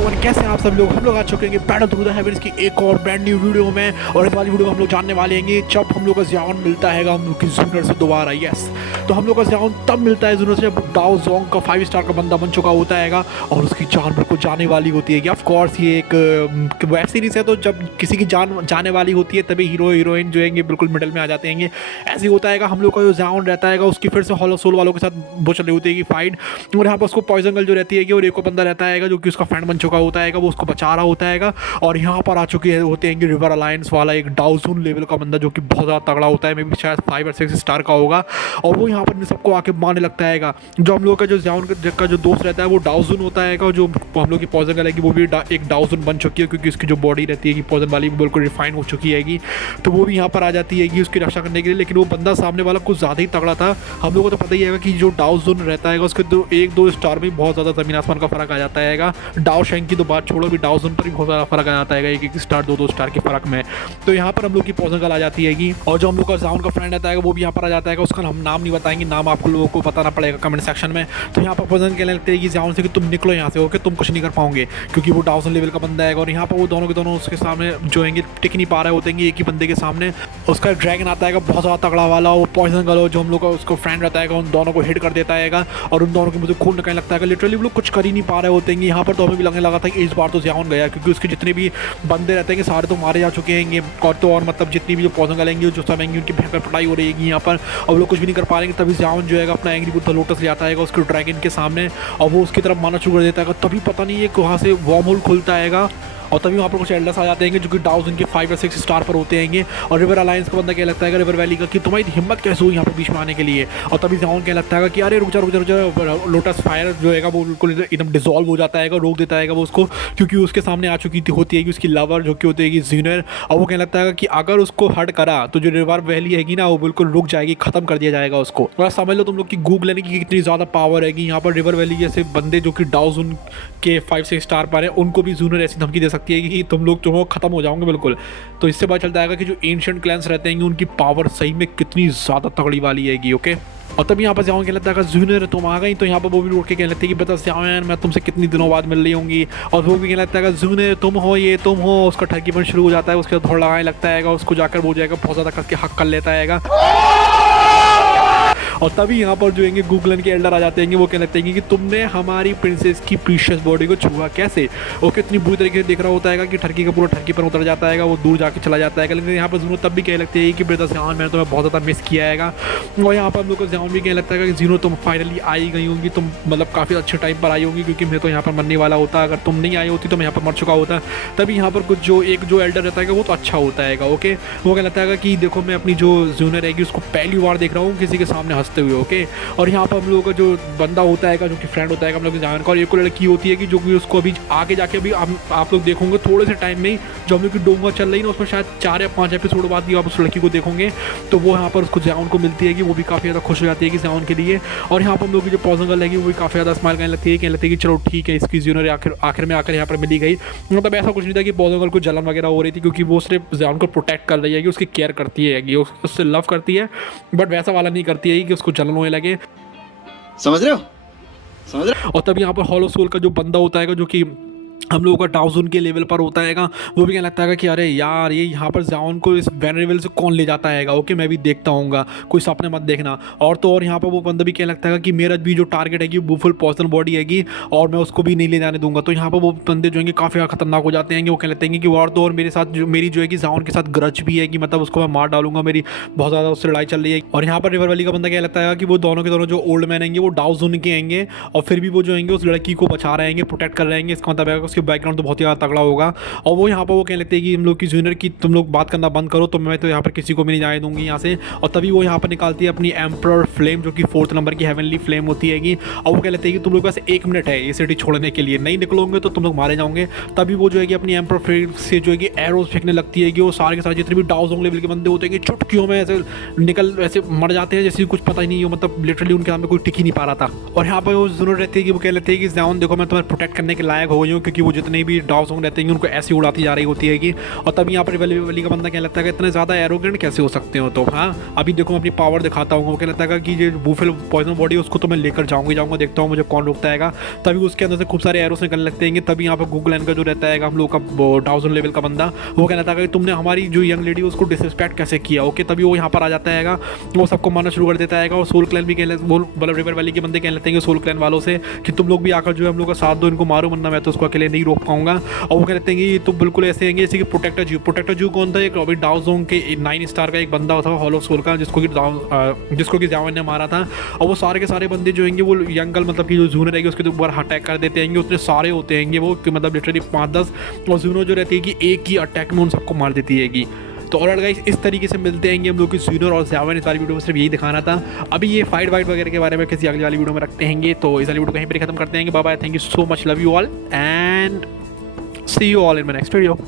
Everyone, कैसे हैं आप सब लोग। हम लोग आ चुके हैं बैटल थ्रू द हेवंस की एक और ब्रांड न्यू वीडियो में। और इस वाली वीडियो में हम लोग जानने वाले हैं जब हम लोग का ज़ियान मिलता है हम लोग की जूनर से दोबारा। यस, तो हम लोग का ज़ियान तब मिलता है जूनर से जब डाओ जोंग का 5 स्टार का बंदा बन चुका होता है और उसकी जान बिल्कुल जाने वाली होती है। ऑफ कोर्स ये एक वेब सीरीज़ है, तो जब किसी की जान जाने वाली होती है तभी हीरो हीरोइन जो है बिल्कुल मिडल में आ जाते हैं। ऐसे होता है हम लोग का जो ज़ियान रहता है उसकी फिर से हॉलो सोल वालों के साथ वो चल रही होती है फाइट। और यहाँ पर उसको पॉइजन गर्ल जो रहती है और एक और बंदा रहता है जो कि उसका फ्रेंड बन चुका होता है, वो उसको बचा रहा होता है। और यहाँ पर आ चुके होते हैं रिवर अलायंस वाला एक डाउजून लेवल का बंदा जो कि बहुत ज़्यादा तगड़ा होता है, मे भी शायद 5 और 6 स्टार का होगा। और वो यहाँ पर सबको आके मारने लगता है। जो हम लोग का जो ज़ियान का जो दोस्त रहता है वो डाउजून होता है, जो हम लोग की पॉइजन गर्ल है वो भी एक डाउजून बन चुकी है, क्योंकि उसकी जो बॉडी रहती है कि पॉइजन वाली वो बिल्कुल रिफाइन हो चुकी है। तो वो भी यहाँ पर आ जाती है उसकी रक्षा करने के लिए। लेकिन वो बंदा सामने वाला कुछ ज़्यादा ही तगड़ा था। हम लोगों को तो पता ही है कि जो डाउजून रहता है उसके 1-2 स्टार में बहुत ज़्यादा ज़मीन आसमान का फर्क आ जाता है। डाओ शेंग की तो बात छोड़ो, भी डाउजन पर भी बहुत ज़्यादा फर्क आ जाता है 1-1 स्टार 2-2 स्टार के फर्क में। तो यहाँ पर हम लोग की पॉइजन गर्ल आ जाती है और जो हम लोग का ज़ियान का फ्रेंड रहता है वो भी यहाँ पर आ जाता है। उसका हम नाम नहीं बताएंगे, नाम आपको लोगों को बताना पड़ेगा कमेंट सेक्शन में। तो यहाँ पर पॉइजन कहने लगते हैं कि ज़ियान से कि तुम निकलो यहाँ से, ओके, तुम कुछ नहीं कर पाओगे, क्योंकि वो डाउजन लेवल का बंदा है। और यहाँ पर वो दोनों के दोनों उसके सामने जो है टिक नहीं पा रहे होते हैं एक ही बंदे के सामने। उसका ड्रैगन आता है बहुत ज़्यादा तगड़ा वाला, वो पॉइजन गर्ल जो हम लोग का उसको फ्रेंड रहता है उन दोनों को हिट कर देता है और उन दोनों के मुझे खून निकलने लगता है। लिटरली वो लोग कुछ कर ही नहीं पा रहे होते हैं। यहाँ पर तो हमें भी लगने लगा था कि इस बार तो ज़ियान गया, क्योंकि उसके जितने भी बंदे रहते हैं सारे तो मारे जा चुके हैं। और मतलब जितनी भी जो पॉइजन गर्ल आएंगे जो सब आएंगे उनकी भयंकर पिटाई हो रही है यहाँ पर, और लोग कुछ भी नहीं कर पा रहे हैं। तभी ज़ियान जो है अपना एंग्री बुद्धा लोटस ले आता है उसके ड्रैगन के सामने, और वो उसकी तरफ मारना शुरू कर देता है। तभी पता नहीं है कहाँ से वॉर्म होल खुलता है और तभी वहाँ पर कुछ एल्डर्स आ जाते हैं जो कि डाउजन के 5 और 6 स्टार पर होते हैं। और रिवर अलायंस का बंदा क्या लगता है रिवर वैली का कि तुम्हारी हिम्मत कैसे हुई यहाँ पर बीच में आने के लिए। और तभी ज़ियान क्या लगता है कि अरे रुक जा, लोटस फायर जो है वो बिल्कुल एकदम डिजॉल्व हो जाता है, रोक देता है वो उसको, क्योंकि उसके सामने आ चुकी होती है उसकी लवर जो कि होती है जूनियर। और वो क्या लगता है कि अगर उसको हट करा तो जो रिवर वैली है ना वो बिल्कुल रुक जाएगी, खत्म कर दिया जाएगा उसको। और समझ लो तुम लोग की गूग लेने की कितनी ज़्यादा पावर है यहाँ पर। रिवर वैली जैसे बंदे जो कि डाउजन के 5-6 स्टार पर हैं उनको भी जूनियर ऐसी धमकी दे सकती है कि तुम लोग जो खत्म हो जाओगे बिल्कुल। तो इससे पता चलता है कि जो एंशिएंट क्लैंस रहते हैं उनकी पावर सही में कितनी ज़्यादा तगड़ी वाली है। ओके, और तभी यहाँ पर ज़ियान कहने लगता है जूनियर तुम आ गई। तो यहाँ पर वो भी उठ के कहने लगती है कि बता ज़ियान मैं तुमसे कितनी दिनों बाद मिल रही होंगी। और वो भी कहने लगता है जूनियर तुम हो, ये तुम हो। उसका ठरकीपन शुरू हो जाता है, उसके धोड़ लगाने लगता है, उसको जाकर वो जाएगा बहुत ज़्यादा करके हक कर लेता है। और तभी यहाँ पर जो है गूगलन के एल्डर आ जाते हैं। वो कहने लगते हैं कि तुमने हमारी प्रिंसेस की प्रीशियस बॉडी को छुआ कैसे। वो कितनी बुरी तरीके से देख रहा होता है कि ठरकी का पूरा ठरकी पर उतर जाता है, वो दूर जाके चला जाता है। लेकिन यहाँ पर जीनो तब भी कहने लगते हैं कि बेटा ज़ियान मैंने तुम्हें बहुत ज़्यादा मिस किया है। और यहाँ पर हम लोग को ज़ियान भी कहने लगता है कि जीनो तुम फाइनली आई गई होंगी, तुम मतलब काफ़ी अच्छे टाइम पर आई होंगी, क्योंकि मैं तो यहाँ पर मरने वाला होता, अगर तुम नहीं आई होती तो मैं यहाँ पर मर चुका होता। तभी यहाँ पर कुछ जो एल्डर रहता है वो तो अच्छा होता है। ओके, वो कहने लगता है कि देखो मैं अपनी जो जूनियर रहेगी उसको पहली बार देख रहा हूँ किसी के सामने हंसते हुए। ओके, और यहाँ पर हम लोगों का जो बंदा होता है जो कि फ्रेंड होता है हम लोग ज़ियान का, और एक लड़की होती है कि जो कि उसको अभी आगे जाके अभी आप लोग देखोगे थोड़े से टाइम में ही जो हम लोग की डोंगा चल रही है ना उसमें शायद 4 या 5 एपिसोड बाद भी आप उस लड़की को देखोगे। तो वो यहाँ पर उसको ज़ियान को मिलती है कि वो भी काफ़ी ज़्यादा खुश हो जाती है कि ज़ियान के लिए। और यहाँ पर हम लोग की जो पॉइजन गर्ल है वो भी काफ़ी ज़्यादा स्माइल करने लगती है, कहने लगती है कि चलो ठीक है इसकी जूनियर आखिर में आकर यहाँ पर मिली गई। मतलब ऐसा कुछ नहीं था कि पॉइजन गर्ल को जलन वगैरह हो रही थी, क्योंकि वो सिर्फ ज़ियान को प्रोटेक्ट कर रही है, कि उसकी केयर करती है, कि उससे लव करती है, बट वैसा वाला नहीं करती है कि उसको जलन होने लगे। समझ रहे हो। और तब यहाँ पर हॉलो सोल का जो बंदा होता है जो कि हम लोगों का डाउजन के लेवल पर होता है वो भी कहने लगता है कि अरे यार ये यहाँ पर ज़ियान को इस वेनरेबल से कौन ले जाता है। ओके, मैं भी देखता हूँगा, कोई सपने मत देखना। और तो और यहाँ पर वो बंदा भी कहने लगता है कि मेरा भी जो टारगेट है वो फुल पॉइजन बॉडी है और मैं उसको भी नहीं ले जाने दूंगा। तो यहाँ पर वो बंदे जो है काफ़ी ज़्यादा खतरनाक हो जाते हैं। वो कहने लगते हैं कि और तो और मेरे साथ मेरी जो है कि ज़ियान के साथ ग्रज भी है, कि मतलब उसको मैं मार डालूंगा, मेरी बहुत ज़्यादा उससे लड़ाई चल रही है। और यहाँ पर रिवर वैली का बंदा क्या लगता है कि वो दोनों के दोनों जो ओल्ड मैन हैं वो डाउजन के आएंगे, और फिर भी वो जो है उस लड़की को बचा रहे हैं, प्रोटेक्ट कर रहे हैं। इसका मतलब है उसके बैकग्राउंड तो बहुत ही तगड़ा होगा। और वो यहाँ पर वो कहने लगते हैं कि हम लोग की जूनियर की तुम लोग बात करना बंद करो, तो मैं तो यहाँ पर किसी को भी नहीं जाने दूंगी यहाँ से। और तभी वो यहाँ पर निकालती है अपनी एम्परर फ्लेम जो कि 4th नंबर की हेवनली फ्लेम होती है। और वो कह लेते हैं कि तुम लोग पास 1 मिनट है ये सिटी छोड़ने के लिए, नहीं निकलोगे तो तुम लोग मारे जाओगे। तभी वो जो है कि अपनी एम्परर फ्लेम से जो है कि एरोज फेंकने लगती है कि वो सारे के सारे जितने भी डाउजोंग लेवल के बंदे होते हैं कि चुटकियों में ऐसे निकल ऐसे मर जाते हैं जैसे कुछ पता ही नहीं हो, मतलब लिटरली उनके सामने कोई टिक ही नहीं पा रहा था। और यहाँ पर वो जरूर रहती है कि वो कह लेते हैं कि ज़ियान देखो मैं तुम्हें प्रोटेक्ट करने के लायक हो गई हूँ, क्योंकि वो जितने भी डाउसोंग रहते हैं उनको ऐसी उड़ाती जा रही होती है कि, और तभी यहाँ पर वली का बंदा क्या लगता है कि इतने ज़्यादा एरोगेंट कैसे हो सकते हो। तो हाँ, अभी देखो मैं अपनी पावर दिखाता हूँ। वो क्या लगता है कि ये बूफेलो पॉइजन बॉडी उसको तो मैं लेकर जाऊँगा, देखता हूँ मुझे कौन रोकता है। तभी उसके अंदर से खूब सारे एरोस निकलने लगते हैं। तभी यहाँ पर गूगल का जो रहता है हम लोग का डाउजन लेवल का बंदा, वो क्या लगता है कि तुमने हमारी जो यंग लेडी उसको डिसरिस्पेक्ट कैसे किया। ओके, तभी वो यहाँ पर आ जाता है, वो सबको मारना शुरू कर देता है। और सोल क्लैन भी मतलब रिवर वैली के बंदे कह लेते हैं कि सोल क्लैन वालों से कि तुम लोग भी आकर जो है हम लोग का साथ दो, इनको मारो, वरना मैं तो उसको अकेले नहीं रोक पाऊंगा। और वो कह लेते हैं कि तो बिल्कुल ऐसे हैं जैसे कि प्रोटेक्टर जू कौन था, एक अभी डाउजोंग के 9 स्टार का एक बंदा था हॉल ऑफ सोल का, जिसको कि जावन ने मारा था। और वो सारे के सारे बंदे जो हैं वो यंगल मतलब कि जो जूनियर रहेगी उसके ऊपर अटैक कर देते हैं। उतने सारे होते हैं वो कि मतलब लिटरली 5-10, और जूनो जो रहती है कि एक ही अटैक में उन सबको मार देती है। तो और गाइस इस तरीके से मिलते हैं हम लोग की जूनियर और ज़्यावन। इस वाली वीडियो में सिर्फ यही दिखाना था। अभी ये फाइट वाइट वगैरह के बारे में किसी अगली वाली वीडियो में रखते हैं। तो इस वाली वीडियो कहीं पर खत्म करते हैं। Bye bye, thank you so much, love you all and see you all in my next video.